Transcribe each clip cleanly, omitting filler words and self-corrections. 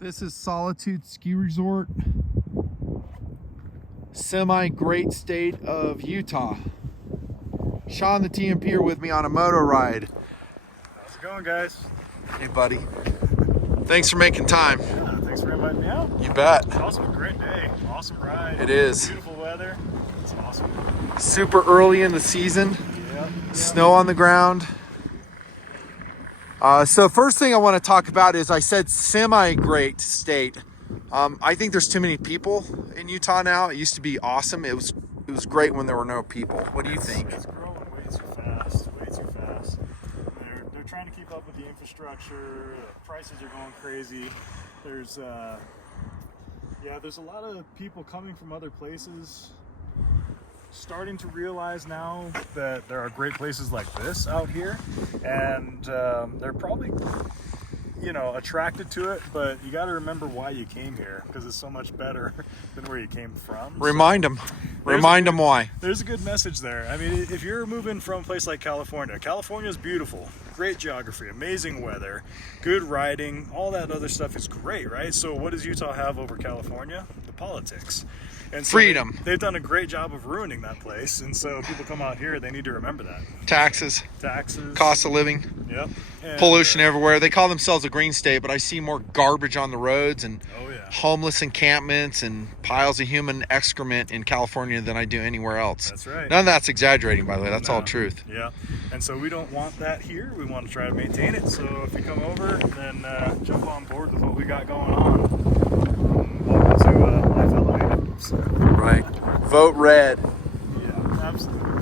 This is Solitude Ski Resort, semi-great state of Utah. Sean the TNPr with me on a moto ride. How's it going, guys? Hey, buddy. Thanks for making time. Yeah, thanks for inviting me out. You bet. It's also a great day. Awesome ride. It is. Beautiful weather. It's awesome. Super early in the season. Yep. Snow on the ground. So first thing I want to talk about is I said semi-great state. I think there's too many people in Utah now. It used to be awesome. It was great when there were no people. What do you think? It's growing way too fast. Way too fast. They're trying to keep up with the infrastructure. Prices are going crazy. There's a lot of people coming from other places, starting to realize now that there are great places like this out here, and they're probably, attracted to it, but you got to remember why you came here, because it's so much better than where you came from. Remind them why. There's a good message there. I mean, if you're moving from a place like California is beautiful, great geography, amazing weather, good riding, all that other stuff is great, right? So what does Utah have over California? The politics. And so freedom. They've done a great job of ruining that place, and so people come out here, they need to remember that. Taxes, cost of living, yep, and pollution everywhere. They call themselves a green state, but I see more garbage on the roads and homeless encampments and piles of human excrement in California than I do anywhere else. That's right. None of that's exaggerating, by the way. That's all truth. Yeah, and so we don't want that here. We want to try to maintain it. So if you come over, then jump on board with what we got going on. Welcome to Life Elevated. So. Right. Vote red. Yeah, absolutely. Well,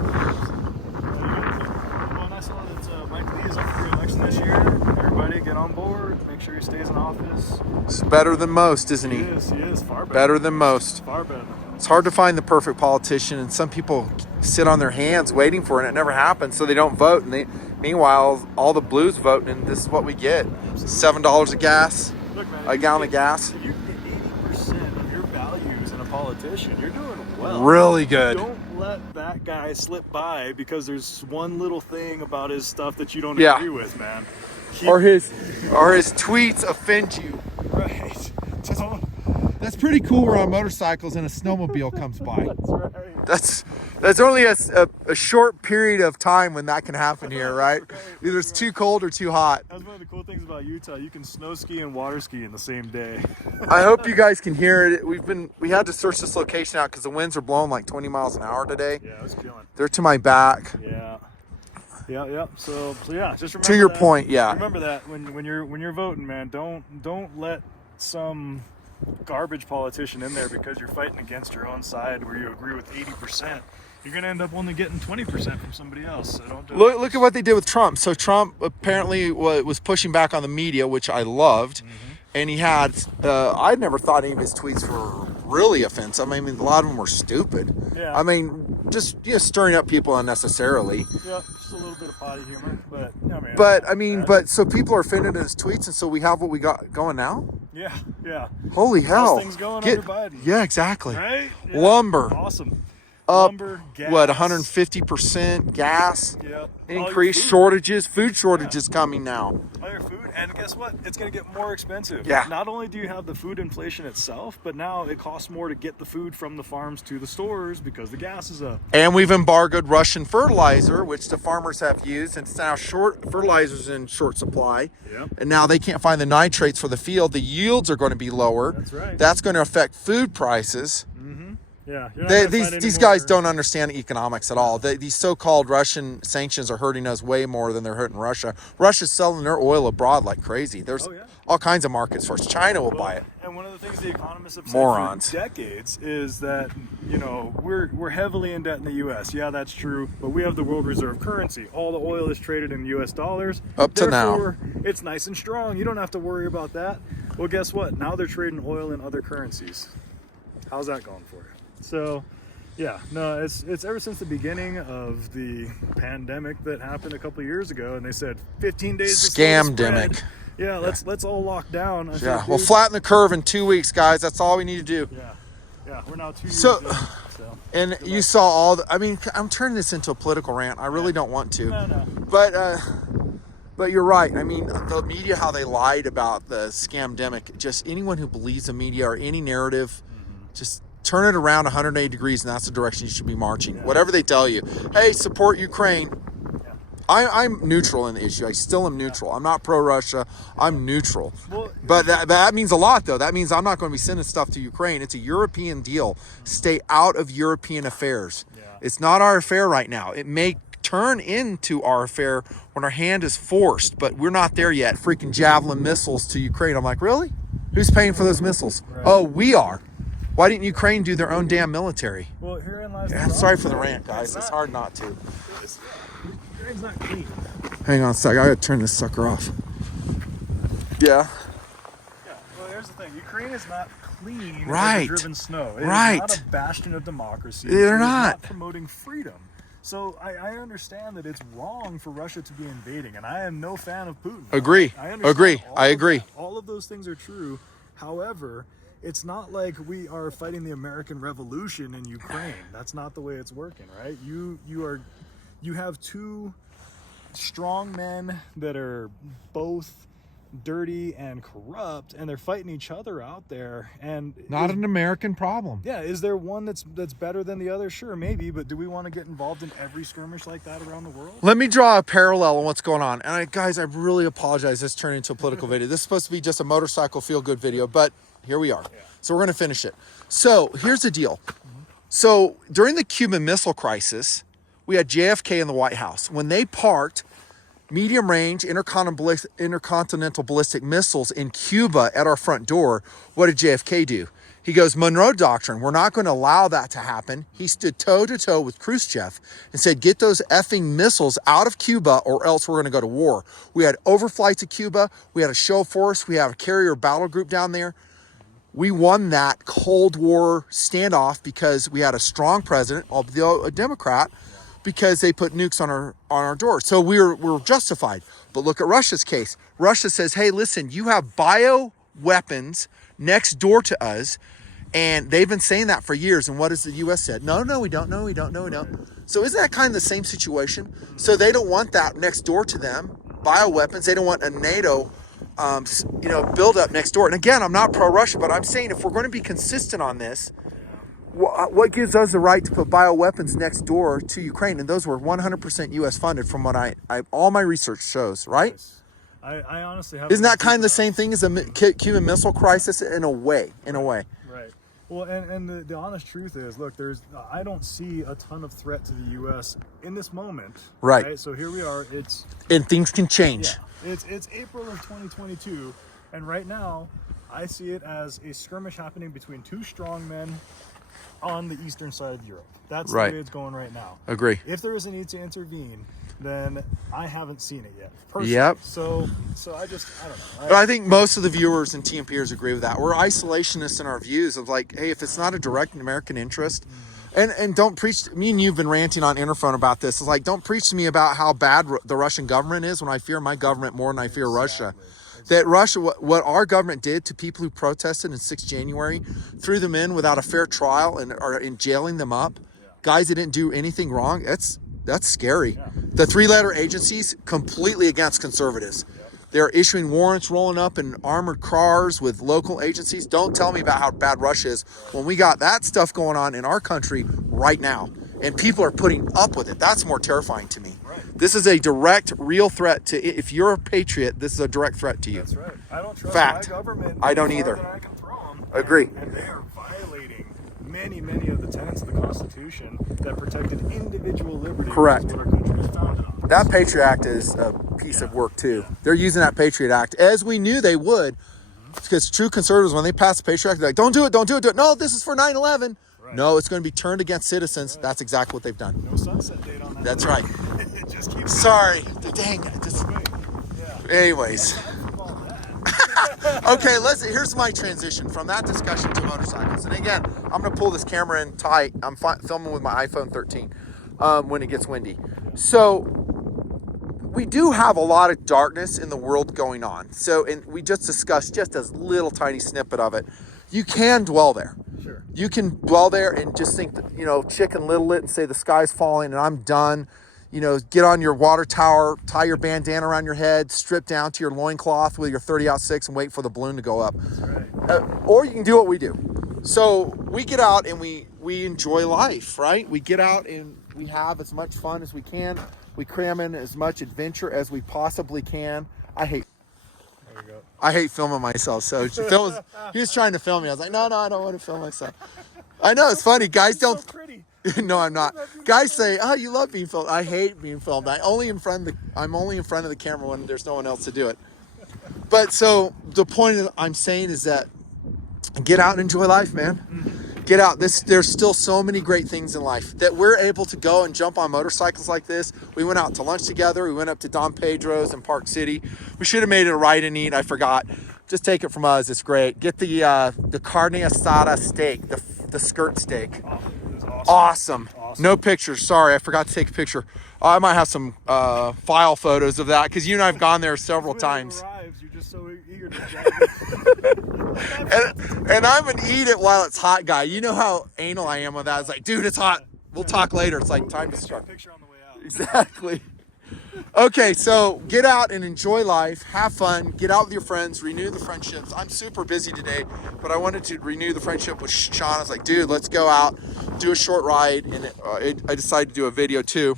I saw that Mike Lee is up for re-election this year. Everybody get on board. Make sure he stays in office. He's better than most, isn't he? He is. Far better. Better than most. Far better. It's hard to find the perfect politician, and some people sit on their hands waiting for it, and it never happens, so they don't vote. And meanwhile, all the blues vote, and this is what we get. $7 a gas, Look, man, a gallon of gas. If you get 80% of your values in a politician, you're doing well. Really good. Don't let that guy slip by because there's one little thing about his stuff that you don't agree with, man. Or his tweets offend you. Right. That's pretty cool. We're on motorcycles and a snowmobile comes by. That's right. That's only a short period of time when that can happen here, right? Either it's too cold or too hot. That's one of the cool things about Utah. You can snow ski and water ski in the same day. I hope you guys can hear it. We had to search this location out because the winds are blowing like 20 miles an hour today. Yeah, I was killing. They're to my back. Yeah. So yeah, just remember. To your that. point, yeah. Remember that when you're voting, man. Don't let some garbage politician in there because you're fighting against your own side where you agree with 80%. You're gonna end up only getting 20% from somebody else. So don't do it. Look at what they did with Trump. So Trump apparently was pushing back on the media, which I loved. And he had, I'd never thought any of his tweets were really offensive. I mean, a lot of them were stupid. Yeah. I mean, just stirring up people unnecessarily. Yeah, just a little bit of potty humor, but so people are offended at his tweets, and so we have what we got going now? Yeah. Holy hell. How's things going under Biden? Yeah, exactly. Right? Yeah. Lumber. Awesome. Up, Lumber, gas. what, 150%? Gas. Yep. Increased shortages. Food shortages coming now. All your food, and guess what? It's going to get more expensive. Yeah. Not only do you have the food inflation itself, but now it costs more to get the food from the farms to the stores because the gas is up. And we've embargoed Russian fertilizer, which the farmers have used, and it's now fertilizer's in short supply. Yep. And now they can't find the nitrates for the field. The yields are going to be lower. That's right. That's going to affect food prices. Yeah, these guys don't understand economics at all. These so-called Russian sanctions are hurting us way more than they're hurting Russia. Russia's selling their oil abroad like crazy. There's all kinds of markets for us. China will buy it. And one of the things the economists have said Morons. for decades is that, we're heavily in debt in the U.S. Yeah, that's true. But we have the world reserve currency. All the oil is traded in U.S. dollars. Up to Therefore, now. It's nice and strong. You don't have to worry about that. Well, guess what? Now they're trading oil in other currencies. How's that going for you? So, yeah, no, it's ever since the beginning of the pandemic that happened a couple of years ago, and they said 15 days. Scamdemic. Yeah, let's all lock down. We'll flatten the curve in 2 weeks, guys. That's all we need to do. Yeah, we're now 2 years in, and you saw all I'm turning this into a political rant. I really don't want to. No. But But you're right. I mean, the media, how they lied about the scamdemic, just anyone who believes the media or any narrative, just turn it around 180 degrees, and that's the direction you should be marching. Whatever they tell you. Hey, support Ukraine. I'm neutral in the issue. I still am neutral. I'm not pro-Russia. I'm neutral. Well, but that means a lot, though. That means I'm not going to be sending stuff to Ukraine. It's a European deal. Stay out of European affairs. It's not our affair right now. It may turn into our affair when our hand is forced, but we're not there yet. Freaking Javelin missiles to Ukraine. I'm like, really? Who's paying for those missiles? Right. Oh, we are. Why didn't Ukraine do their own damn military? Well, herein lies the sorry for the rant, guys. It's hard not to. Ukraine's not clean. Hang on a sec. I gotta turn this sucker off. Yeah. Well, here's the thing. Ukraine is not clean. Right. Driven snow. It right. is not a bastion of democracy. They're not promoting freedom. So I understand that it's wrong for Russia to be invading, and I am no fan of Putin. Agree. I agree. All of those things are true. However, it's not like we are fighting the American Revolution in Ukraine. That's not the way it's working, right? You have two strong men that are both dirty and corrupt, and they're fighting each other out there. And not an American problem. Yeah, is there one that's better than the other? Sure, maybe, but do we want to get involved in every skirmish like that around the world? Let me draw a parallel on what's going on. And guys, I really apologize. This turned into a political video. This is supposed to be just a motorcycle feel-good video, but here we are. So we're going to finish it. So here's the deal. So during the Cuban Missile Crisis, we had JFK in the White House. When they parked medium-range intercontinental ballistic missiles in Cuba at our front door, what did JFK do? He goes, Monroe Doctrine, we're not going to allow that to happen. He stood toe-to-toe with Khrushchev and said, get those effing missiles out of Cuba or else we're going to go to war. We had overflights of Cuba. We had a show force. We had a carrier battle group down there. We won that Cold War standoff because we had a strong president, although a Democrat, because they put nukes on our door. So we're justified. But look at Russia's case. Russia says, hey, listen, you have bio weapons next door to us. And they've been saying that for years. And what has the U.S. said? No, we don't. No, we don't. No, we don't. So isn't that kind of the same situation? So they don't want that next door to them, bioweapons. They don't want a NATO build up next door. And again, I'm not pro-Russia, but I'm saying if we're going to be consistent on this, what gives us the right to put bioweapons next door to Ukraine? And those were 100% U.S. funded from what all my research shows, right? Yes. I honestly have. Isn't that kind of the same thing as the Cuban Missile Crisis in a way? Right. Well, and the honest truth is, look, I don't see a ton of threat to the U.S. in this moment. Right. So here we are. And things can change. Yeah. It's April of 2022, and right now, I see it as a skirmish happening between two strong men on the eastern side of Europe. That's the way it's going right now. Agree. If there is a need to intervene, then I haven't seen it yet. Personally. Yep. So I don't know. But I think most of the viewers and TNPers agree with that. We're isolationists in our views of like, hey, if it's not a direct American interest, and don't preach. Me and you've been ranting on Interphone about this. It's like, don't preach to me about how bad the Russian government is when I fear my government more than I fear Russia. That Russia, what our government did to people who protested in 6 January, threw them in without a fair trial and jailing them up. Guys that didn't do anything wrong. That's scary. The 3-letter agencies completely against conservatives. They're issuing warrants, rolling up in armored cars with local agencies. Don't tell me about how bad Russia is when we got that stuff going on in our country right now. And people are putting up with it. That's more terrifying to me. This is a direct, real threat to, if you're a patriot, this is a direct threat to you. That's right. I don't trust Fact. my government. I don't either. I can throw them. Agree. And they are violating many of the tenets of the Constitution that protected individual liberty. Correct. Which is what our country is founded on. That Patriot Act is a piece of work too. They're using that Patriot Act as we knew they would, because true conservatives, when they pass the Patriot Act, they're like, don't do it. No, this is for 9/11. Right. No, it's going to be turned against citizens. Right. That's exactly what they've done. No sunset date on that. That's right. It just keeps Sorry. Dang. Anyways. Okay, here's my transition from that discussion to motorcycles. And again, I'm going to pull this camera in tight. I'm filming with my iPhone 13 when it gets windy. So we do have a lot of darkness in the world going on. So, and we just discussed just a little tiny snippet of it. You can dwell there. Sure. You can dwell there and just think, Chicken Little it and say the sky's falling and I'm done. You know, get on your water tower, tie your bandana around your head, strip down to your loincloth with your 30-06 and wait for the balloon to go up. That's right. Or you can do what we do. So we get out and we enjoy life, right? We get out and we have as much fun as we can. We cram in as much adventure as we possibly can. I hate filming myself. So he was trying to film me. I was like, no, I don't want to film myself. I know, it's funny. Guys don't. So pretty. No, I'm not. Guys say, "Oh, you love being filmed." I hate being filmed. I'm only in front of the camera when there's no one else to do it. But so the point I'm saying is that get out and enjoy life, man. Get out. There's still so many great things in life that we're able to go and jump on motorcycles like this. We went out to lunch together. We went up to Don Pedro's in Park City. We should have made it a ride and eat. I forgot. Just take it from us. It's great. Get the carne asada steak, the skirt steak. Awesome. No pictures. Sorry, I forgot to take a picture. I might have some file photos of that because you and I have gone there several times. You're just so eager to and I'm an eat it while it's hot guy. You know how anal I am with that. It's like, dude, it's hot. We'll talk later. It's like time to start. Picture on the way out. Exactly. Okay, so get out and enjoy life. Have fun. Get out with your friends. Renew the friendships. I'm super busy today, but I wanted to renew the friendship with Sean. I was like, dude, let's go out, do a short ride. And I decided to do a video too.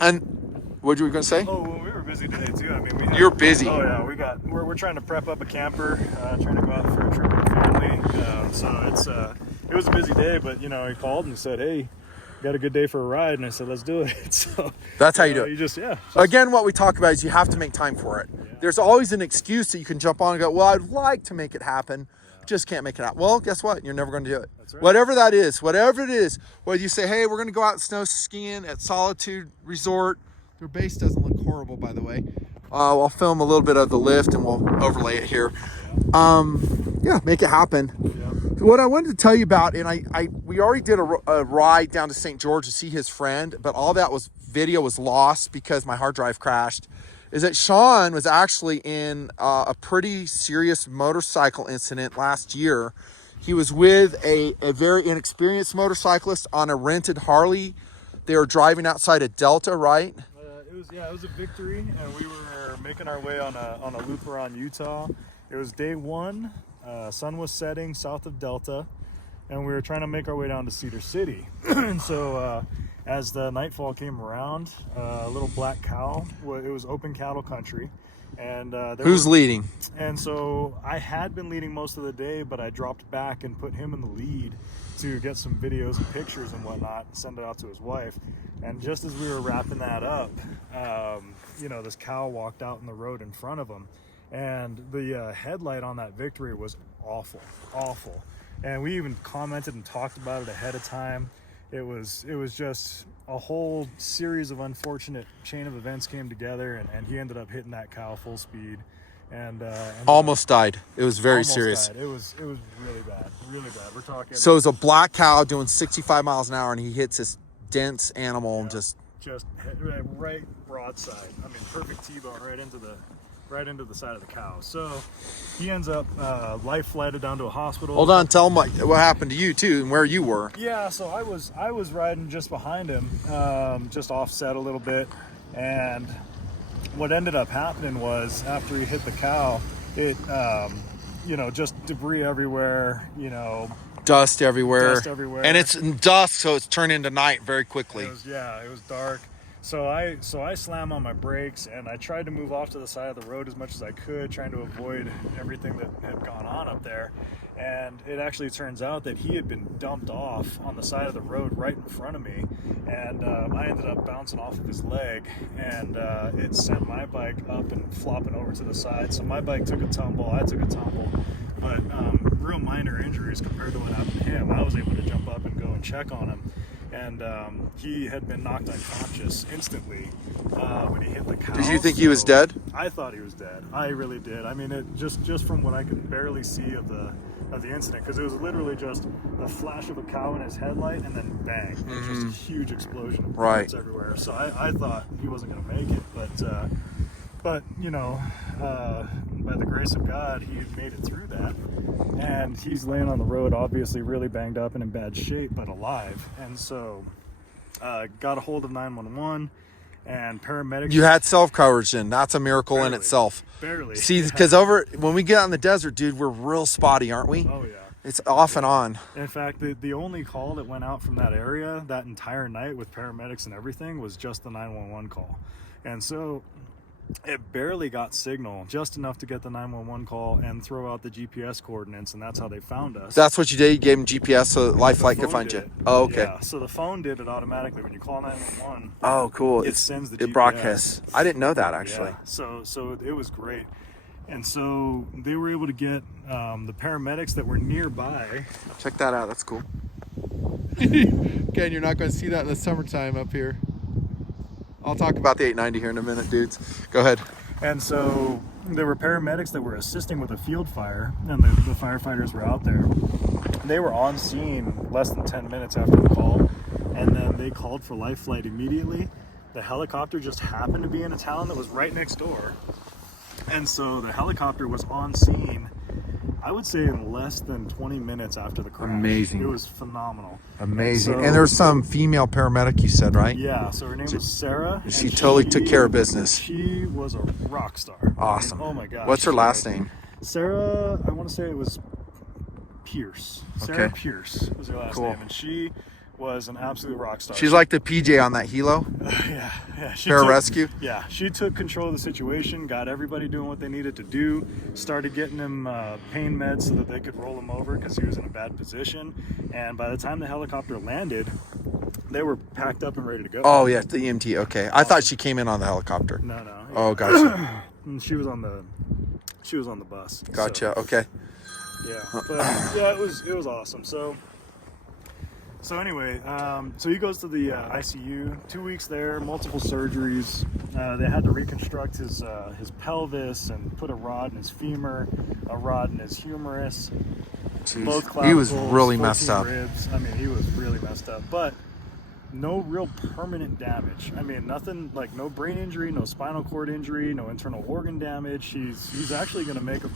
And what were you going to say? Oh, well, we were busy today too. I mean, you're busy. Oh yeah, we're trying to prep up a camper, trying to go out for a trip with the family. So it was a busy day, but you know, he called and said, hey, got a good day for a ride, and I said, let's do it. So that's how you do it. You just again, what we talk about is you have to make time for it. Yeah. There's always an excuse that you can jump on and go, well, I'd like to make it happen, just can't make it happen. Well, guess what? You're never going to do it. That's right. Whatever it is, whether you say, hey, we're going to go out snow skiing at Solitude Resort. Their base doesn't look horrible, by the way. I'll film a little bit of the lift and we'll overlay it here. Yeah, make it happen. Yeah. What I wanted to tell you about, and we already did a ride down to St. George to see his friend, but all that video was lost because my hard drive crashed, is that Sean was actually in a pretty serious motorcycle incident last year. He was with a very inexperienced motorcyclist on a rented Harley. They were driving outside of Delta, right? It was a victory, and we were making our way on a loop around Utah. It was day one. Sun was setting south of Delta, and we were trying to make our way down to Cedar City. And so as the nightfall came around, a little black cow, it was open cattle country. And who's leading? And so I had been leading most of the day, but I dropped back and put him in the lead to get some videos and pictures and whatnot and send it out to his wife. And just as we were wrapping that up, this cow walked out in the road in front of him, and the headlight on that Victory was awful. And we even commented and talked about it ahead of time. It was just a whole series of unfortunate chain of events came together, and he ended up hitting that cow full speed. And almost died. It was very serious. Died. It was really bad. We're talking. So it was a black cow doing 65 miles an hour, and he hits this dense animal and just right broadside. I mean, perfect T-bone right into the side of the cow. So he ends up life flighted down to a hospital. Hold on, tell him what happened to you too and where you were. Yeah, so I was riding just behind him, just offset a little bit, and what ended up happening was after he hit the cow, it just debris everywhere, dust everywhere. And it's dusk, so it's turned into night very quickly. It was dark. So I slammed on my brakes, and I tried to move off to the side of the road as much as I could, trying to avoid everything that had gone on up there. And it actually turns out that he had been dumped off on the side of the road right in front of me, and I ended up bouncing off of his leg, and it sent my bike up and flopping over to the side. So my bike took a tumble, I took a tumble, but real minor injuries compared to what happened to him. I was able to jump up and go and check on him, and he had been knocked unconscious instantly when he hit the cow. Did you think he was dead? I thought he was dead. I really did. I mean, it just from what I could barely see of the incident, because it was literally just a flash of a cow in his headlight and then bang. It was just a huge explosion of bullets everywhere. So I thought he wasn't going to make it, but by the grace of God, he had made it through that, and he's laying on the road, obviously really banged up and in bad shape, but alive. And so got a hold of 911, and paramedics. You had self coverage in. That's a miracle in itself. Barely. See, because when we get out in the desert, dude, we're real spotty, aren't we? Oh yeah. It's off and on. In fact, the only call that went out from that area that entire night with paramedics and everything was just the 911 call. And so it barely got signal, just enough to get the 911 call and throw out the GPS coordinates, and that's how they found us. That's what you did? You gave them GPS so Lifeline could find you? Oh, okay. Yeah, so the phone did it automatically. When you call 911, oh, cool. It sends the GPS. It broadcasts. I didn't know that, actually. Yeah. So it was great. And so they were able to get the paramedics that were nearby. Check that out. That's cool. Again, you're not going to see that in the summertime up here. I'll talk about the 890 here in a minute, dudes. Go ahead. And so there were paramedics that were assisting with a field fire, and the firefighters were out there. They were on scene less than 10 minutes after the call, and then they called for life flight immediately. The helicopter just happened to be in a town that was right next door. And so the helicopter was on scene, I would say, in less than 20 minutes after the crash. Amazing. It was phenomenal. Amazing. And there's some female paramedic, you said, right? Yeah, so her name was Sarah. She totally took care of business. She was a rock star. Awesome. Oh my gosh. What's her last name? Sarah, I want to say it was Pierce. Sarah Pierce was her last name. And she was an absolute rock star. She's like the PJ on that Hilo. Yeah. Pararescue. Yeah, she took control of the situation, got everybody doing what they needed to do, started getting him pain meds so that they could roll him over because he was in a bad position. And by the time the helicopter landed, they were packed up and ready to go. Oh yeah, the EMT. Okay, I thought she came in on the helicopter. No. Oh, gotcha. And she was on the bus. Gotcha. So, okay. Yeah, but yeah, it was awesome. So anyway, so he goes to the ICU, 2 weeks there, multiple surgeries. They had to reconstruct his pelvis and put a rod in his femur, a rod in his humerus. Jeez. Both clavicles, he was really messed up. Ribs. I mean, he was really messed up, but no real permanent damage. I mean, nothing like no brain injury, no spinal cord injury, no internal organ damage. He's actually going to make a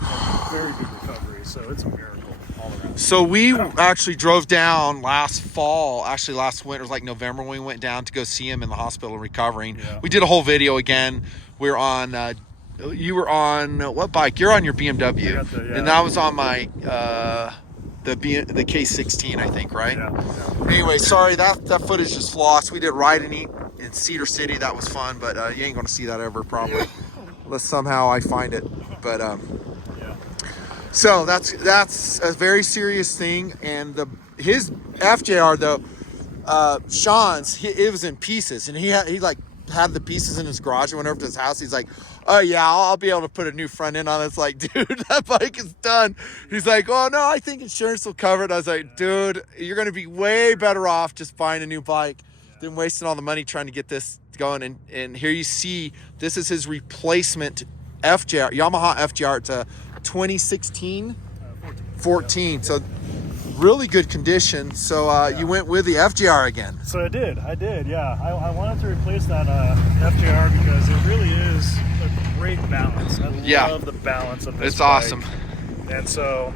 very good recovery, so it's a miracle all around. So we actually drove down last winter, it was like November when we went down to go see him in the hospital recovering. Yeah. We did a whole video again. We were on, you were on, what bike? You're on your BMW. And that was on my, the K16, I think, right? Yeah. Anyway, sorry, that footage is lost. We did riding in Cedar City. That was fun, but you ain't going to see that ever probably. Unless somehow I find it. But, so that's a very serious thing. And his FJR though, Sean's, it was in pieces, and he had the pieces in his garage. And went over to his house. He's like, "Oh yeah, I'll be able to put a new front end on it." It's like, dude, that bike is done. He's like, "Oh no, I think insurance will cover it." I was like, dude, you're gonna be way better off just buying a new bike than wasting all the money trying to get this going. And here you see, this is his replacement FJR, Yamaha FJR. It's a 2016, 14. So really good condition. So you went with the FJR again. So I did, yeah. I wanted to replace that FJR because it really is a great balance. I love the balance of this It's bike. awesome. And so,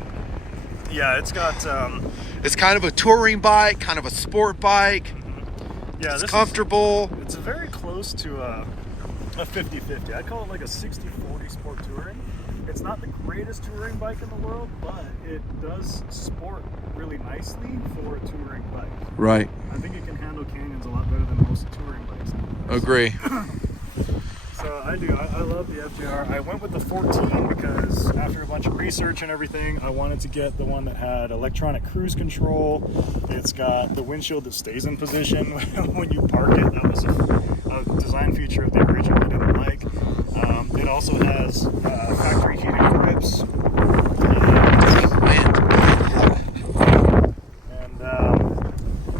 yeah, it's got... it's kind of a touring bike, kind of a sport bike. Yeah, it's comfortable. It's very close to a 50-50. I'd call it like a 60-40 sport touring. It's not the greatest touring bike in the world, but it does sport really nicely for a touring bike. Right. I think it can handle canyons a lot better than most touring bikes. Agree. So I do. I love the FJR. I went with the 14 because after a bunch of research and everything, I wanted to get the one that had electronic cruise control. It's got the windshield that stays in position when you park it. That was a design feature of the original I didn't like. It also has factory heated grips.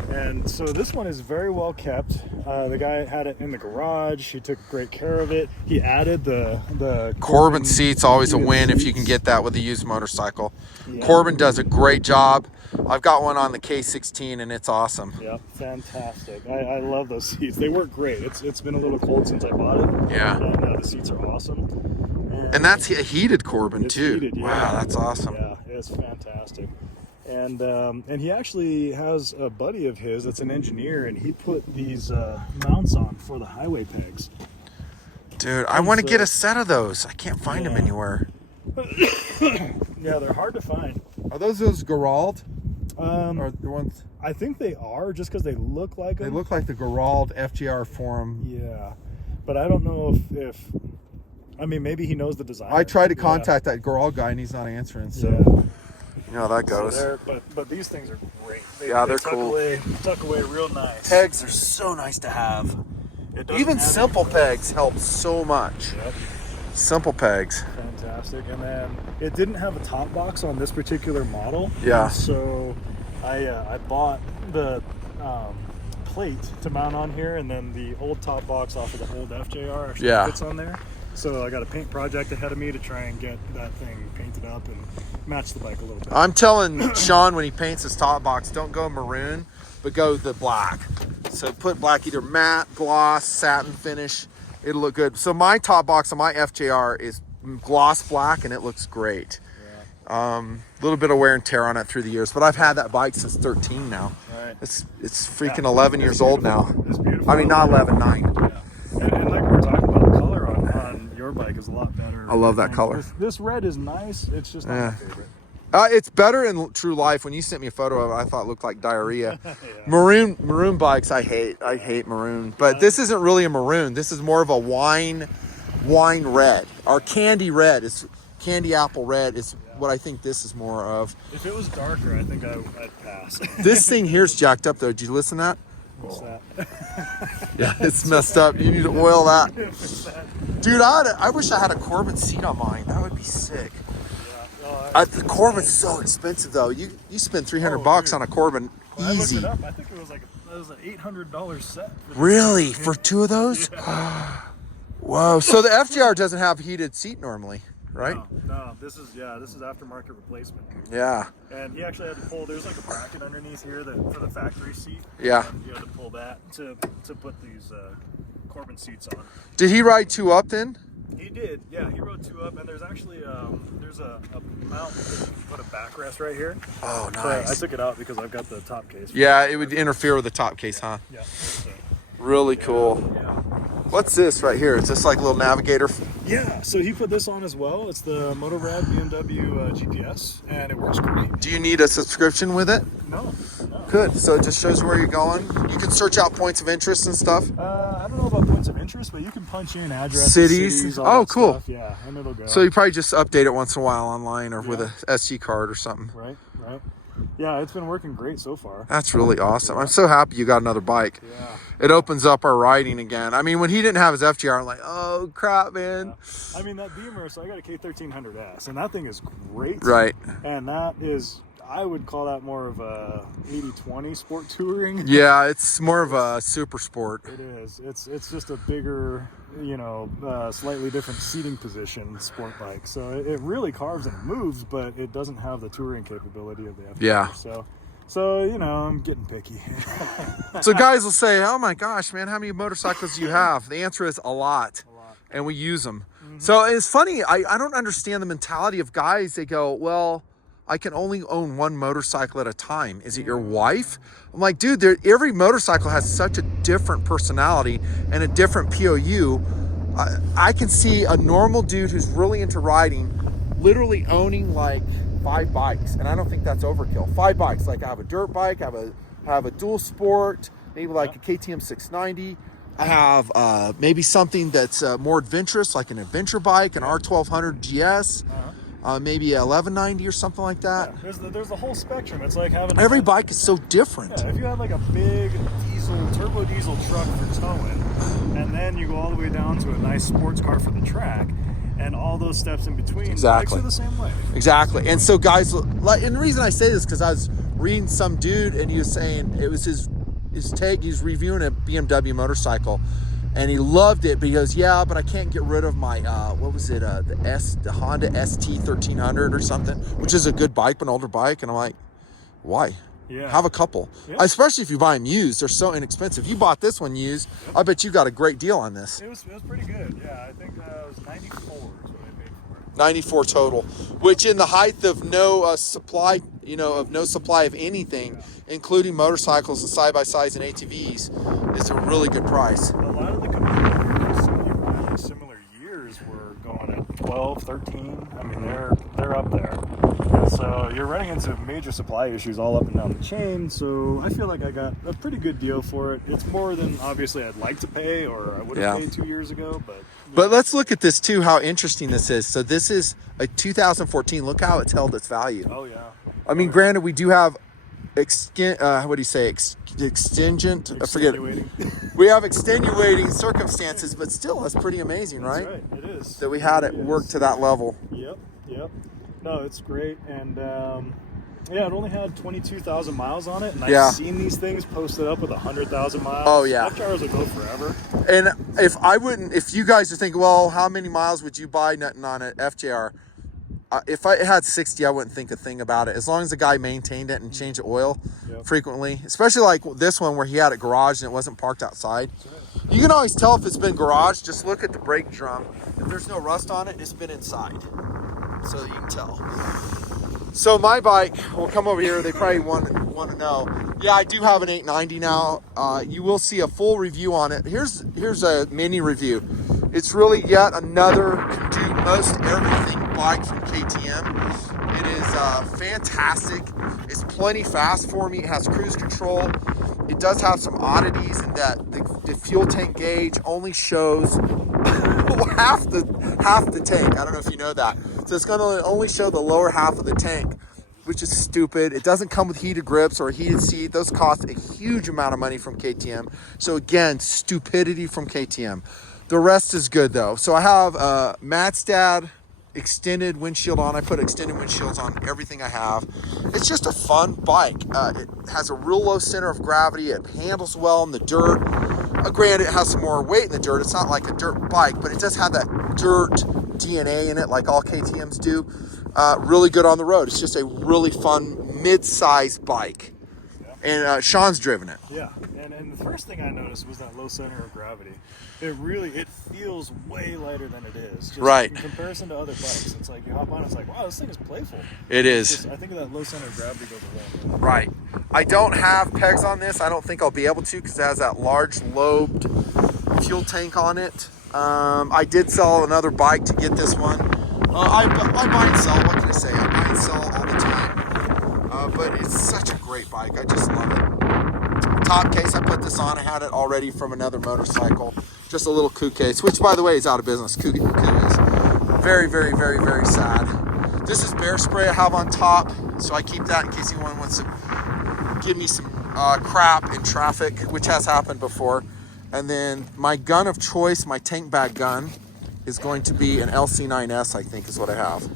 And so this one is very well kept. The guy had it in the garage. He took great care of it. He added the Corbin seats, always a win if you can get that with a used motorcycle. Yeah. Corbin does a great job. I've got one on the K16 and it's awesome. Yeah, fantastic. I love those seats. They work great. It's been a little cold since I bought it. Yeah. And the seats are awesome. And that's a heated Corbin too. Heated, yeah. Wow, that's awesome. Yeah, it's fantastic. And he actually has a buddy of his that's an engineer, and he put these mounts on for the highway pegs. Dude, I want to get a set of those. I can't find them anywhere. Yeah, they're hard to find. Are those Gerald? Or the ones? I think they are, just because they look like them. They look like the Gerald FJR Forum. Yeah, but I don't know if I mean, maybe he knows the design. I tried to contact that Gerald guy, and he's not answering. So you know how that goes. So but these things are great. They're cool. Tuck away real nice. Pegs are so nice to have. Even simple pegs help so much. Yep. Simple pegs. Fantastic. And then it didn't have a top box on this particular model. Yeah. So I bought the plate to mount on here, and then the old top box off of the old FJR actually fits on there. So I got a paint project ahead of me to try and get that thing painted up and match the bike a little bit. I'm telling Sean when he paints his top box, don't go maroon, but go the black. So put black, either matte, gloss, satin finish. It'll look good. So my top box on my FJR is gloss black, and it looks great. A little bit of wear and tear on it through the years, but I've had that bike since 13 now. Right. It's freaking 11 years old now. It's beautiful. I mean, not 11, 9. Yeah. And like we were talking about, the color on your bike is a lot better. I love that color. This red is nice. It's just not my favorite. It's better in true life. When you sent me a photo of it, I thought it looked like diarrhea. Maroon bikes, I hate maroon. But this isn't really a maroon. This is more of a wine red. Or candy red. It's candy apple red is what I think this is more of. If it was darker, I think I'd pass. This thing here's jacked up though. Did you listen to that? What's that? Yeah, it's messed up. You need to oil that. Dude, I wish I had a Corbin seat on mine. That would be sick. The Corbin's so expensive though. You spend $300 on a Corbin easy. I looked it up. I think it was an $800 set. Really? For two of those? Whoa. So the FJR doesn't have heated seat normally, right? No. This is aftermarket replacement. Yeah. And he actually had to pull. There's like a bracket underneath here for the factory seat. Yeah. And you had to pull that to put these Corbin seats on. Did he ride 2 up then? He did, yeah. He rode 2 up, and there's actually there's a mount that you can put a backrest right here. Oh, nice. So I took it out because I've got the top case. Yeah, it would interfere with the top case, huh? Yeah. So, really cool. Yeah. What's this right here? Is this like a little navigator? Yeah. So he put this on as well. It's the Motorrad BMW GPS, and it works great. Do you need a subscription with it? No. Good. So it just shows you where you're going. You can search out points of interest and stuff. I don't know about points of interest, but you can punch in addresses, cities. all Oh, that cool. stuff. Yeah, and it'll go. So you probably just update it once in a while online or with a SD card or something. Right. Yeah, it's been working great so far. That's really awesome. I'm so happy you got another bike. Yeah. It opens up our riding again. I mean, when he didn't have his FJR, I'm like, oh crap, man. Yeah. I mean, that Beamer, so I got a K1300S, and that thing is great. Right. And that is, I would call that more of a 80/20 sport touring. Yeah, it's more of a super sport. It is. It's just a bigger, slightly different seating position sport bike. So it really carves and it moves, but it doesn't have the touring capability of the FJR. Yeah. So I'm getting picky. So guys will say, oh my gosh, man, how many motorcycles do you have? The answer is a lot. And we use them. Mm-hmm. So it's funny, I don't understand the mentality of guys. They go, well, I can only own one motorcycle at a time. Is it your wife? I'm like, dude, every motorcycle has such a different personality and a different POU. I can see a normal dude who's really into riding literally owning like 5 bikes, and I don't think that's overkill. 5 bikes, like I have a dirt bike, I have a dual sport, maybe like a KTM 690. I have maybe something that's more adventurous, like an adventure bike, an R1200 GS. Maybe a 1190 or something like that. Yeah, there's the whole spectrum. It's like having every bike is so different. Yeah, if you had like a big turbo diesel truck for towing, and then you go all the way down to a nice sports car for the track, and all those steps in between, exactly, bikes are the same way. Exactly. And so guys, and the reason I say this because I was reading some dude and he was saying it was his take. He was reviewing a BMW motorcycle. And he loved it, but he goes, yeah, but I can't get rid of my, the Honda ST1300 or something, which is a good bike, but an older bike. And I'm like, why? Yeah. Have a couple. Yeah. Especially if you buy them used. They're so inexpensive. You bought this one used. Yep. I bet you got a great deal on this. It was pretty good. Yeah, I think it was 94 is what I paid for it. 94 total, which in the height of no supply, of no supply of anything, including motorcycles and side-by-sides and ATVs, is a really good price. A lot of the competitors in like similar years were going at 12, 13. I mean, they're up there. And so you're running into major supply issues all up and down the chain. So I feel like I got a pretty good deal for it. It's more than obviously I'd like to pay, or I would have paid 2 years ago, but let's look at this too, how interesting this is. So this is a 2014. Look how it's held its value. Oh, yeah. I mean, granted, we do have extingent. We have extenuating circumstances, but still, that's pretty amazing, right? That's right. It is. That we had it work to that level. Yep. No, it's great, and it only had 22,000 miles on it, and I've seen these things posted up with 100,000 miles. Oh yeah. FJRs will go forever. And if you guys are thinking, well, how many miles would you buy nothing on an FJR? If I had 60, I wouldn't think a thing about it. As long as the guy maintained it and changed the oil frequently, especially like this one where he had it garaged and it wasn't parked outside. Right. You can always tell if it's been garaged. Just look at the brake drum. If there's no rust on it, it's been inside, so that you can tell. So my bike, we'll come over here. They probably want to know. Yeah, I do have an 890 now. You will see a full review on it. Here's a mini review. It's really yet another can do most everything bike from KTM. It is fantastic. It's plenty fast for me. It has cruise control. It does have some oddities in that the fuel tank gauge only shows half the tank. I don't know if you know that. So it's going to only show the lower half of the tank, which is stupid. It doesn't come with heated grips or a heated seat. Those cost a huge amount of money from KTM. So again, stupidity from KTM. The rest is good though. So I have Matstad extended windshield on. I put extended windshields on everything I have. It's just a fun bike. It has a real low center of gravity. It handles well in the dirt. Granted, it has some more weight in the dirt. It's not like a dirt bike, but it does have that dirt DNA in it like all KTMs do. Really good on the road. It's just a really fun mid-sized bike. And Sean's driven it. Yeah, and the first thing I noticed was that low center of gravity. It feels way lighter than it is. Just right. In comparison to other bikes, it's like you hop on, it's like, wow, this thing is playful. It is. I think that low center of gravity goes a long way. Right. I don't have pegs on this. I don't think I'll be able to because it has that large lobed fuel tank on it. I did sell another bike to get this one. I buy and sell. What can I say? I buy and sell all the time. But it's such a great bike. I just love it. Top case, I put this on. I had it already from another motorcycle. Just a little coup case, which by the way is out of business. Coup is very, very, very, very sad. This is bear spray I have on top, so I keep that in case anyone wants to give me some crap in traffic, which has happened before. And then my gun of choice, my tank bag gun, is going to be an LC9S, I think is what I have.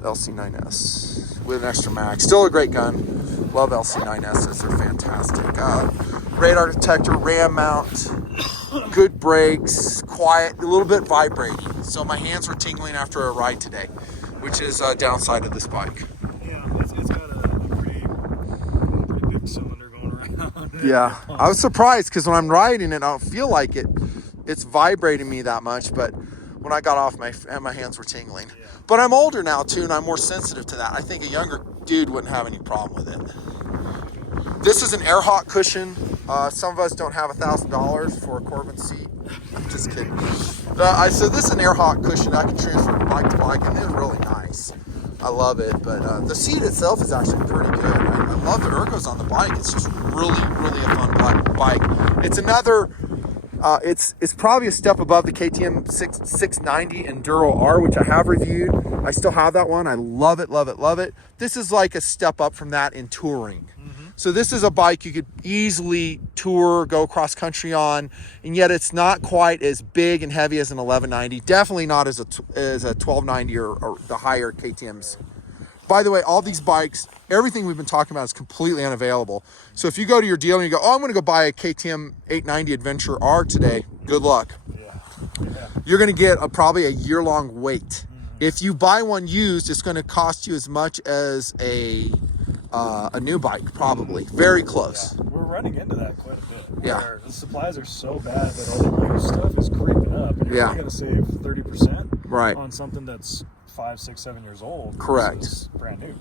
LC9S with an extra mag. Still a great gun. Love LC9Ss, they're fantastic. Radar detector, ram mount, good brakes, quiet, a little bit vibrating. So my hands were tingling after a ride today, which is a downside of this bike. Yeah, it's got a pretty good cylinder going around. Yeah, I was surprised because when I'm riding it, I don't feel like it's vibrating me that much, but when I got off, my hands were tingling. Yeah. But I'm older now too, and I'm more sensitive to that. I think a younger dude wouldn't have any problem with it. This is an air hawk cushion. Some of us don't have $1,000 for a Corbin seat. I'm just kidding. So this is an air hawk cushion I can transfer from bike to bike, and it's really nice. I love it, but the seat itself is actually pretty good. I love the ergos on the bike. It's just really, really a fun bike. It's another. It's probably a step above the KTM 690 Enduro R, which I have reviewed. I still have that one. I love it, love it, love it. This is like a step up from that in touring. Mm-hmm. So this is a bike you could easily tour, go cross country on, and yet it's not quite as big and heavy as an 1190. Definitely not as a 1290 or the higher KTMs. By the way, all these bikes, everything we've been talking about is completely unavailable. So if you go to your dealer and you go, oh, I'm going to go buy a KTM 890 Adventure R today, good luck. Yeah. You're going to get probably a year-long wait. Mm-hmm. If you buy one used, it's going to cost you as much as a new bike, probably. Very close. Yeah. We're running into that quite a bit. Yeah. Where the supplies are so bad that all the used stuff is creeping up. And you're only going to save 30%. Right. on something that's 5, 6, 7 years old. Correct. Versus brand new.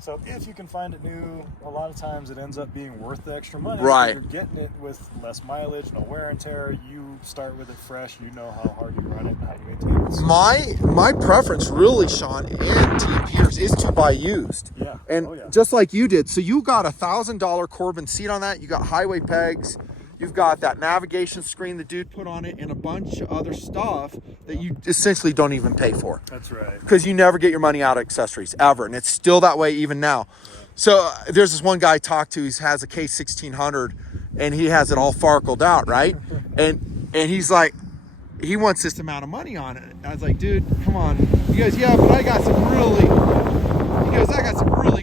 So if you can find it new, a lot of times it ends up being worth the extra money. Right. You're getting it with less mileage, no wear and tear. You start with it fresh. You know how hard you run it and how you maintain it. So, My preference really, Sean, and TNPers is to buy used. yeah. And Oh, yeah. just like you did. So you got $1,000 Corbin seat on that. You got highway pegs. You've got that navigation screen the dude put on it, and a bunch of other stuff that you essentially don't even pay for. That's right. Because you never get your money out of accessories ever, and it's still that way even now. So there's this one guy I talked to. He has a K1600, and he has it all farkled out, right? and he's like, he wants this amount of money on it. I was like, dude, come on. He goes, yeah, but I got some really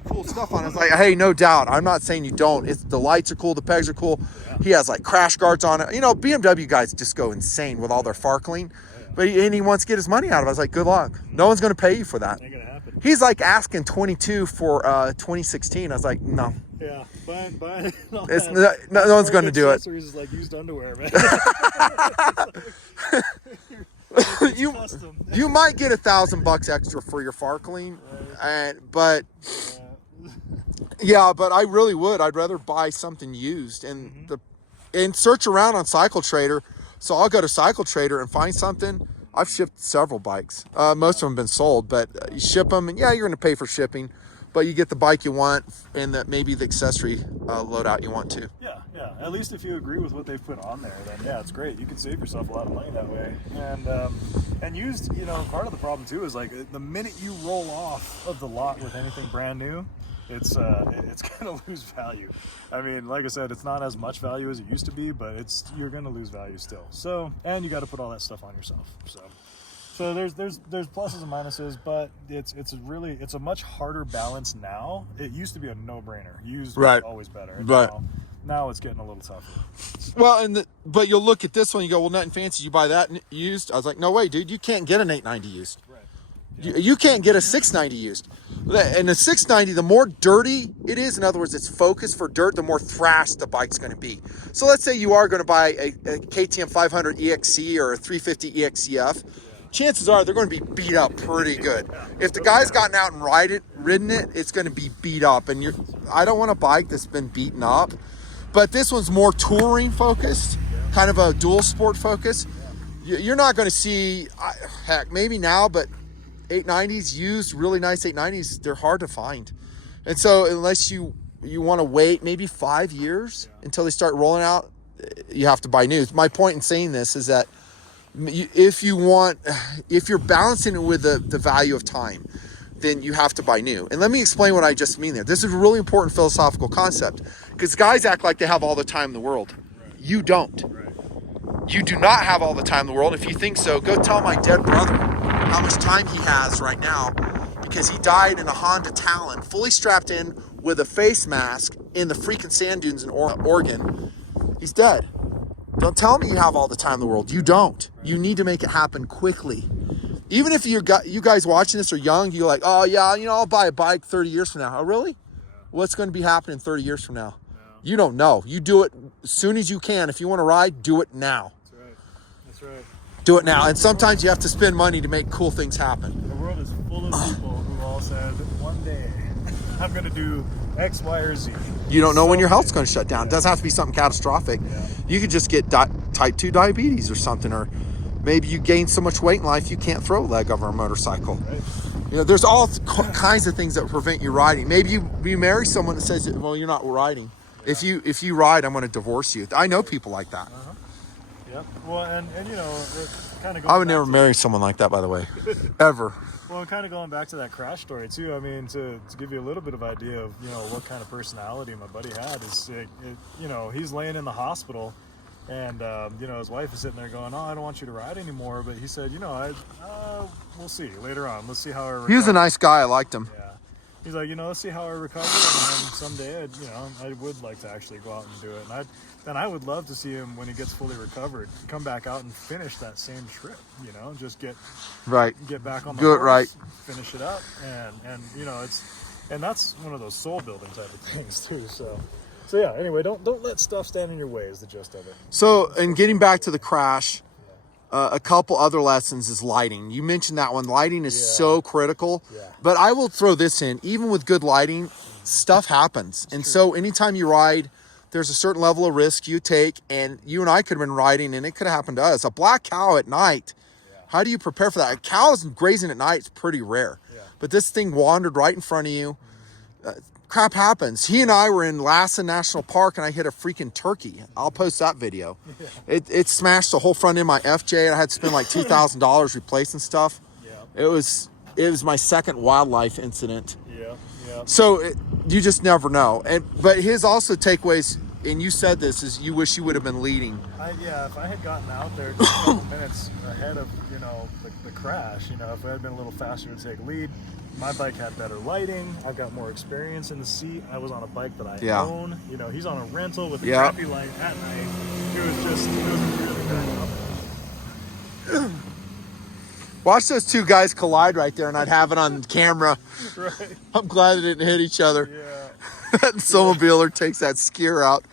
cool stuff on it. I was like, hey, no doubt. I'm not saying you don't. It's the lights are cool, the pegs are cool. Yeah. He has like crash guards on it. You know, BMW guys just go insane with all their farkling. But he wants to get his money out of it. I was like, good luck. No one's going to pay you for that. Ain't gonna happen. He's like asking 22 for 2016. I was like, no. Yeah, buying It's no one's going to do it. Accessories is like used underwear, man. You might get $1,000 extra for your farkling, but I really would. I'd rather buy something used and search around on Cycle Trader. So I'll go to Cycle Trader and find something. I've shipped several bikes. Most of them have been sold, but you ship them, and yeah, you're going to pay for shipping, but you get the bike you want and maybe the accessory loadout you want too. Yeah. At least if you agree with what they've put on there, then yeah, it's great. You can save yourself a lot of money that way. And used, part of the problem too is like the minute you roll off of the lot with anything brand new, it's gonna lose value. I mean, like I said, it's not as much value as it used to be, but you're gonna lose value still. So, and you got to put all that stuff on yourself. So there's pluses and minuses, but it's a much harder balance now. It used to be a no-brainer. Used was always better. And right. Now it's getting a little tougher. Well, but you'll look at this one, you go, well, Nutnfancy, you buy that used? I was like, no way, dude, you can't get an 890 used. Right. Yeah. You can't get a 690 used. And the 690, the more dirty it is, in other words, it's focused for dirt, the more thrashed the bike's going to be. So let's say you are going to buy a KTM 500 EXC or a 350 EXCF. Chances are they're going to be beat up pretty good. If the guy's gotten out and ridden it, it's going to be beat up. And I don't want a bike that's been beaten up. But this one's more touring focused, kind of a dual sport focus. You're not going to see, heck, maybe now, but 890s used, really nice 890s, they're hard to find. And so unless you want to wait maybe 5 years until they start rolling out, you have to buy new. My point in saying this is that if you're balancing it with the value of time, then you have to buy new. And let me explain what I just mean there. This is a really important philosophical concept, because guys act like they have all the time in the world. Right. You don't. Right. You do not have all the time in the world. If you think so, go tell my dead brother how much time he has right now, because he died in a Honda Talon, fully strapped in with a face mask in the freaking sand dunes in Oregon. He's dead. Don't tell me you have all the time in the world. You don't. You need to make it happen quickly. Even if you guys watching this are young, you're like, oh yeah, I'll buy a bike 30 years from now. Oh really? Yeah. What's going to be happening 30 years from now? No. You don't know. You do it as soon as you can. If you want to ride, do it now. That's right. Do it now. And sometimes you have to spend money to make cool things happen. The world is full of people who all said, one day I'm going to do X, Y, or Z. You don't know when your health's going to shut down. It doesn't have to be something catastrophic. Yeah. You could just get type 2 diabetes or something, or maybe you gain so much weight in life you can't throw a leg over a motorcycle. Right. There's all kinds of things that prevent you riding. Maybe you marry someone that says, well, you're not riding. Yeah. If you ride, I'm going to divorce you. I know people like that. Uh-huh. Yep. Well, and it kind of. I would never marry someone like that, by the way, ever. Well, kind of going back to that crash story too. I mean, to give you a little bit of idea of what kind of personality my buddy had is, he's laying in the hospital, and his wife is sitting there going, "Oh, I don't want you to ride anymore." But he said, we'll see later on. Let's see how I recover. He was a nice guy. I liked him. Yeah. He's like, let's see how I recover, and then someday, I would like to actually go out and do it. And I would love to see him when he gets fully recovered, come back out and finish that same trip. Just get back on the horse, right, finish it up, and that's one of those soul building type of things too. So yeah. Anyway, don't let stuff stand in your way is the gist of it. So, and getting back to the crash, A couple other lessons is lighting. You mentioned that one. Lighting is so critical. Yeah. But I will throw this in. Even with good lighting, stuff happens. And so anytime you ride, there's a certain level of risk you take. And you and I could have been riding, and it could have happened to us. A black cow at night, how do you prepare for that? A cow's grazing at night is pretty rare. Yeah. But this thing wandered right in front of you. Crap happens. He and I were in Lassen National Park, and I hit a freaking turkey. I'll post that video. Yeah. It smashed the whole front end of my FJ. I had to spend like $2,000 replacing stuff. Yeah. It was my second wildlife incident. Yeah. Yeah. So you just never know. But his also takeaways, and you said this, is you wish you would have been leading. If I had gotten out there just a couple minutes ahead of the crash, if I had been a little faster to take lead. My bike had better lighting. I've got more experience in the seat. I was on a bike that I own. He's on a rental with a crappy light at night. It was a really bad company. Watch those two guys collide right there, and I'd have it on camera. Right. I'm glad they didn't hit each other. Yeah. That snowmobiler takes that skier out.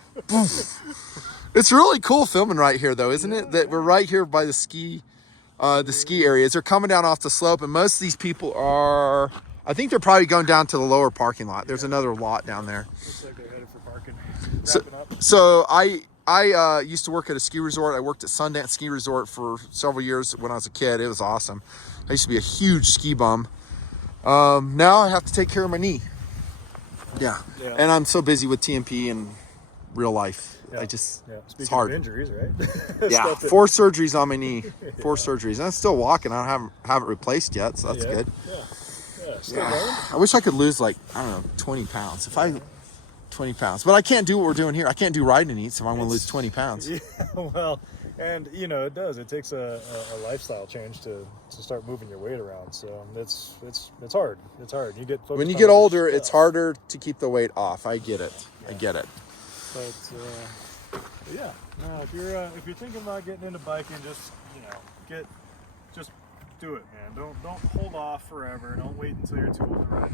It's really cool filming right here, though, isn't it? That we're right here by the ski areas. They're coming down off the slope, and most of these people are, I think they're probably going down to the lower parking lot. There's another lot down there. Looks like they're headed for parking. So I used to work at a ski resort. I worked at Sundance Ski Resort for several years when I was a kid. It was awesome. I used to be a huge ski bum. Now I have to take care of my knee. Yeah. And I'm so busy with TNP and real life. It's hard. Of injuries, right? 4 surgeries on my knee. 4 surgeries. And I'm still walking. I haven't replaced yet, so that's good. I wish I could lose 20 pounds. 20 pounds. But I can't do what we're doing here. I can't do riding eats if I want to lose 20 pounds. Yeah, well, and it does. It takes a lifestyle change to start moving your weight around. So it's hard. It's hard. You get when you get older, it's harder to keep the weight off. I get it. I get it. But if you're thinking about getting into biking, just do it, man. Don't hold off forever. Don't wait until you're too old to ride.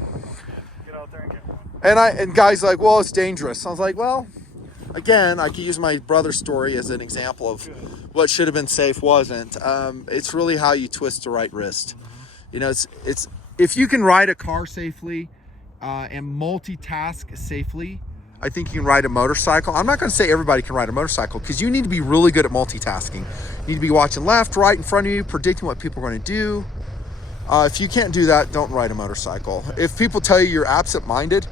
Get out there and get one. And guys like, well, it's dangerous. I was like, well, again, I could use my brother's story as an example of what should have been safe wasn't. It's really how you twist the right wrist. It's if you can ride a car safely and multitask safely, I think you can ride a motorcycle. I'm not going to say everybody can ride a motorcycle because you need to be really good at multitasking. You need to be watching left, right, in front of you, predicting what people are going to do. If you can't do that, don't ride a motorcycle. If people tell you you're absent-minded,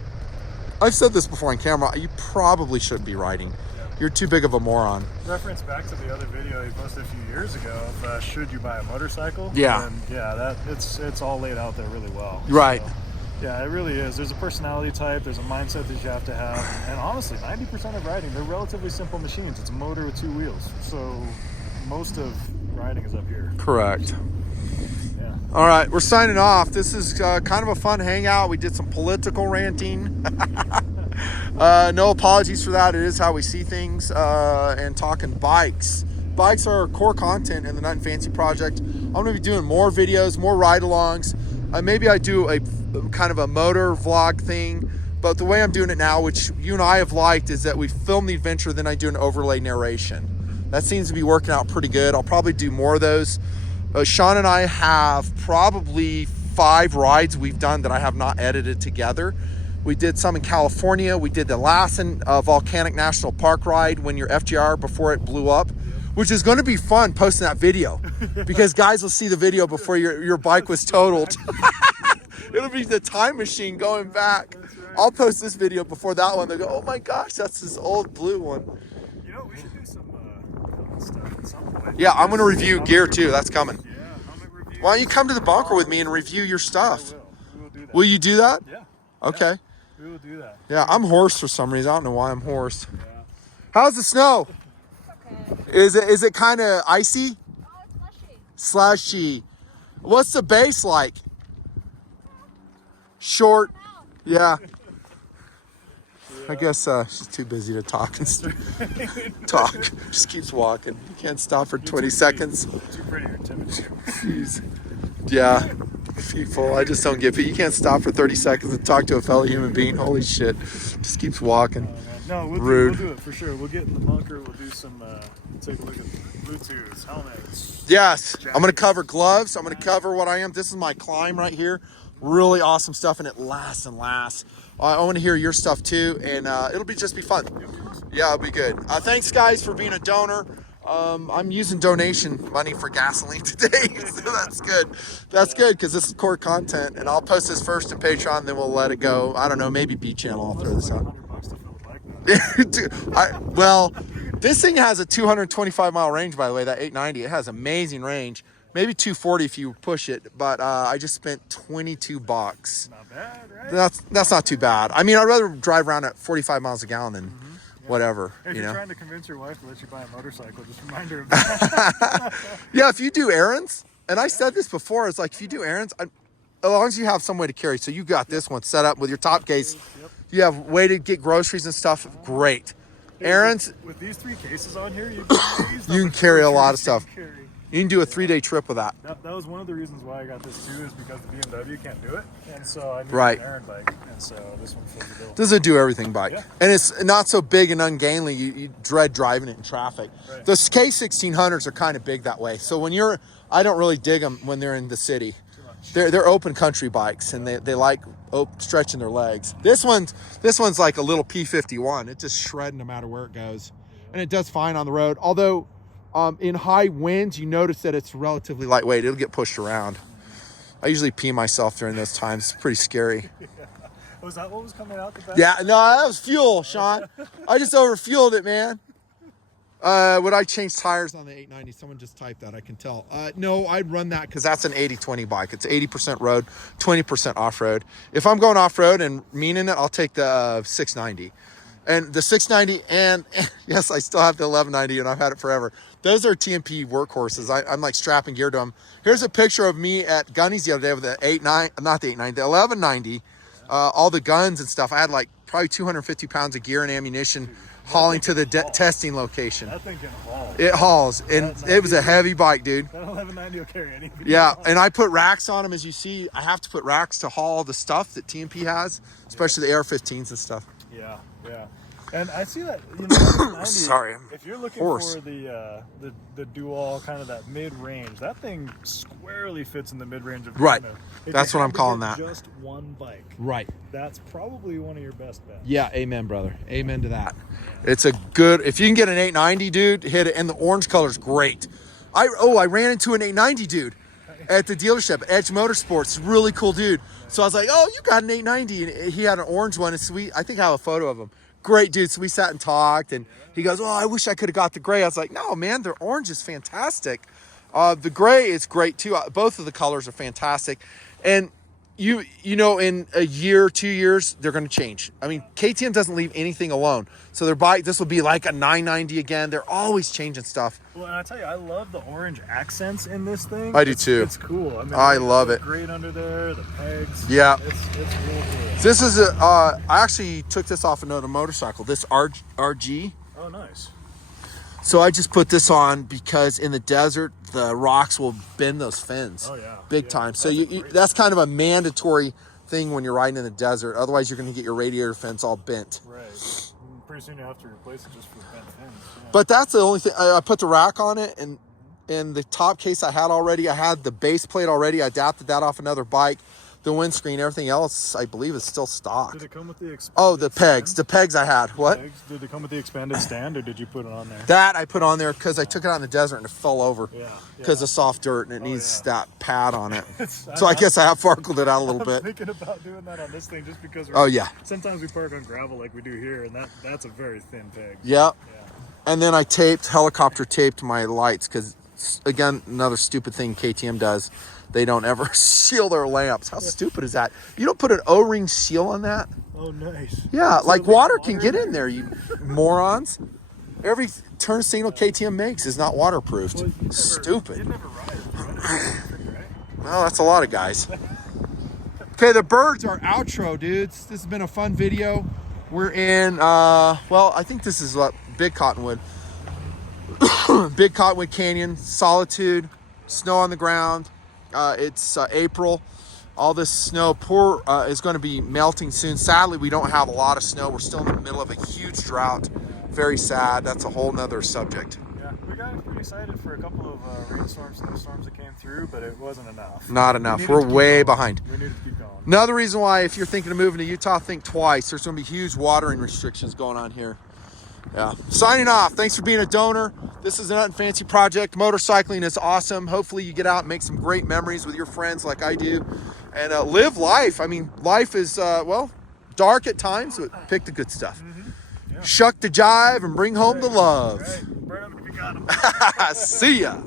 I've said this before on camera, you probably shouldn't be riding. You're too big of a moron. Reference back to the other video he posted a few years ago of should you buy a motorcycle? Yeah. And it's all laid out there really well. Right. So, yeah, it really is. There's a personality type, there's a mindset that you have to have. And honestly, 90% of riding, they're relatively simple machines. It's a motor with 2 wheels. So most of riding is up here. Correct. So, yeah. All right, we're signing off. This is kind of a fun hangout. We did some political ranting. No apologies for that. It is how we see things. And talking bikes. Bikes are core content in the Nutnfancy project. I'm going to be doing more videos, more ride-alongs. Maybe I do a kind of a motor vlog thing, but the way I'm doing it now, which you and I have liked, is that we film the adventure, then I do an overlay narration. That seems to be working out pretty good. I'll probably do more of those. Sean and I have probably 5 rides we've done that I have not edited together. We did some in California. We did the Lassen Volcanic National Park ride when your FJR before it blew up, which is going to be fun posting that video because guys will see the video before your bike was totaled. It'll be the time machine going back. Right. I'll post this video before that one. They'll go, oh my gosh, that's this old blue one. We should do some stuff at some point. Yeah, I'm going to review gear too. That's coming. Yeah, helmet review. Why don't you come to the bunker with me and review your stuff? We will do that. Will you do that? Yeah. Okay. Yeah, we will do that. Yeah, I'm hoarse for some reason. I don't know why I'm hoarse. Yeah. How's the snow? Okay. Is it kind of icy? Oh, it's Slushy. What's the base like? Short. Yeah. I guess she's too busy to talk and talk. Just keeps walking. You can't stop for 20 seconds. Too pretty or intimidating. Jeez. Yeah. People, I just don't get it. You can't stop for 30 seconds and talk to a fellow human being. Holy shit. Just keeps walking. No, Rude. we'll do it for sure. We'll get in the bunker. We'll do some. Take a look at Bluetooth, helmets. Yes, I'm gonna jackets. cover gloves. I'm gonna cover what I am. This is my climb right here. Really awesome stuff, and it lasts and lasts. I want to hear your stuff too, and it'll just be fun. Yeah, it'll be good. Thanks, guys, for being a donor. I'm using donation money for gasoline today, so that's good. That's good because this is core content, and I'll post this first in Patreon, then we'll let it go. I don't know, maybe B channel. I'll throw this out. $100 to fill the bike. Dude, well, this thing has a 225-mile range, by the way, that 890. It has amazing range. Maybe 240 if you push it, but I just spent 22 bucks. Not bad, right? That's not too bad. I mean, I'd rather drive around at 45 miles a gallon than whatever, If you you're know? trying to convince your wife to let you buy a motorcycle, just remind her of that. Yeah, if you do errands, and I said this before, it's like if you do errands, as long as you have some way to carry. So you got this one set up with your top case. Yep. You have way to get groceries and stuff. Great. Errands, With these 3 cases on here, you can, use You them can for carry a groceries, lot of you stuff. can carry- you can do a 3-day trip with that. That was one of the reasons why I got this too, is because the BMW can't do it, and so I need Right. an errand bike, and so this one fills the bill. This is a do everything bike. Yeah. And it's not so big and ungainly. You dread driving it in traffic. Right. The K1600s are kind of big that way. So I don't really dig them when they're in the city. They're open country bikes, and they like stretching their legs. This one's like a little P51. It just shredding no matter where it goes. And it does fine on the road. Although in high winds, you notice that it's relatively lightweight. It'll get pushed around. I usually pee myself during those times. It's pretty scary. Was that what was coming out the back? Yeah, no, that was fuel, Sean. I just overfueled it, man. Would I change tires on the 890? Someone just typed that, I can tell. No, I'd run that because that's an 80-20 bike. It's 80% road, 20% off-road. If I'm going off-road and meaning it, I'll take the 690. And the 690, and yes, I still have the 1190, and I've had it forever. Those are TNP workhorses. I'm like strapping gear to them. Here's a picture of me at Gunny's the other day with the 1190, all the guns and stuff. I had like probably 250 pounds of gear and ammunition hauling to the testing location. That thing can haul. It hauls, and it was a heavy bike, dude. That 1190 will carry anything. Yeah, and I put racks on them, as you see. I have to put racks to haul the stuff that TNP has, especially the AR-15s and stuff. Yeah, yeah. And I see that, 1190, Sorry, if you're looking hoarse. for the dual kind of that mid-range, that thing squarely fits in the mid-range of Right. Nano. If That's you what had I'm to calling get that. Just one bike. Right. That's probably one of your best bets. Yeah, amen, brother. Amen to that. It's a good, if you can get an 890, dude, hit it. And the orange color's great. I ran into an 890 dude at the dealership, Edge Motorsports. Really cool dude. So I was like, oh, you got an 890. And he had an orange one. And sweet. I think I have a photo of him. Great dude. So we sat and talked, and he goes, oh, I wish I could have got the gray. I was like, no, man, the orange is fantastic. The gray is great too. Both of the colors are fantastic. And you know, in a year, 2 years, they're going to change. I mean, KTM doesn't leave anything alone. So their bike, this will be like a 990 again. They're always changing stuff. Well, and I tell you, I love the orange accents in this thing. I do too. It's cool. I mean, I love it. Great under there, the pegs. Yeah. It's real cool. This is I actually took this off another motorcycle, this RG. Oh, nice. So I just put this on because in the desert, the rocks will bend those fins. Oh, yeah. Big Yeah. time. So That's a you great that's kind of a mandatory thing when you're riding in the desert. Otherwise, you're going to get your radiator fence all bent. Right. Pretty soon you have to replace it just for bent fins. Yeah. But that's the only thing. I put the rack on it, and in the top case I had already. I had the base plate already. I adapted that off another bike. The windscreen, everything else, I believe, is still stock. Did it come with the expanded Oh, the pegs. stand? The pegs I had. What? Pegs? Did it come with the expanded stand, or did you put it on there? That I put on there because I took it out in the desert and it fell over Yeah. because of soft dirt, and it needs yeah. that pad on it. It's- So I I'm- guess I have farkled it out a little I'm bit. thinking about doing that on this thing just because. Oh, yeah. Sometimes we park on gravel like we do here, and that's a very thin peg. Yep. Yeah. And then I helicopter taped my lights because, again, another stupid thing KTM does. They don't ever seal their lamps. How stupid is that? You don't put an O-ring seal on that? Oh, nice. Yeah, So like there's water can get in there, you morons. Every turn signal KTM makes is not waterproofed. Well, you Stupid. never ride, right? Well, that's a lot of guys. Okay, the birds are outro, dudes. This has been a fun video. We're in, well, I think this is what, Big Cottonwood. Big Cottonwood Canyon, Solitude, snow on the ground. It's April. All this snow is going to be melting soon. Sadly, we don't have a lot of snow. We're still in the middle of a huge drought. Very sad. That's a whole nother subject. Yeah, we got pretty excited for a couple of rainstorms, snowstorms that came through, but it wasn't enough. Not enough. We're way behind. We needed to keep going. Another reason why, if you're thinking of moving to Utah, think twice. There's going to be huge watering restrictions going on here. Yeah. Signing off. Thanks for being a donor. This is a Nutnfancy project. Motorcycling is awesome. Hopefully you get out and make some great memories with your friends like I do. And live life. I mean, life is, well, dark at times, but pick the good stuff. Yeah. Shuck the jive and bring home the love. Right. Burn 'em if you got 'em. See ya.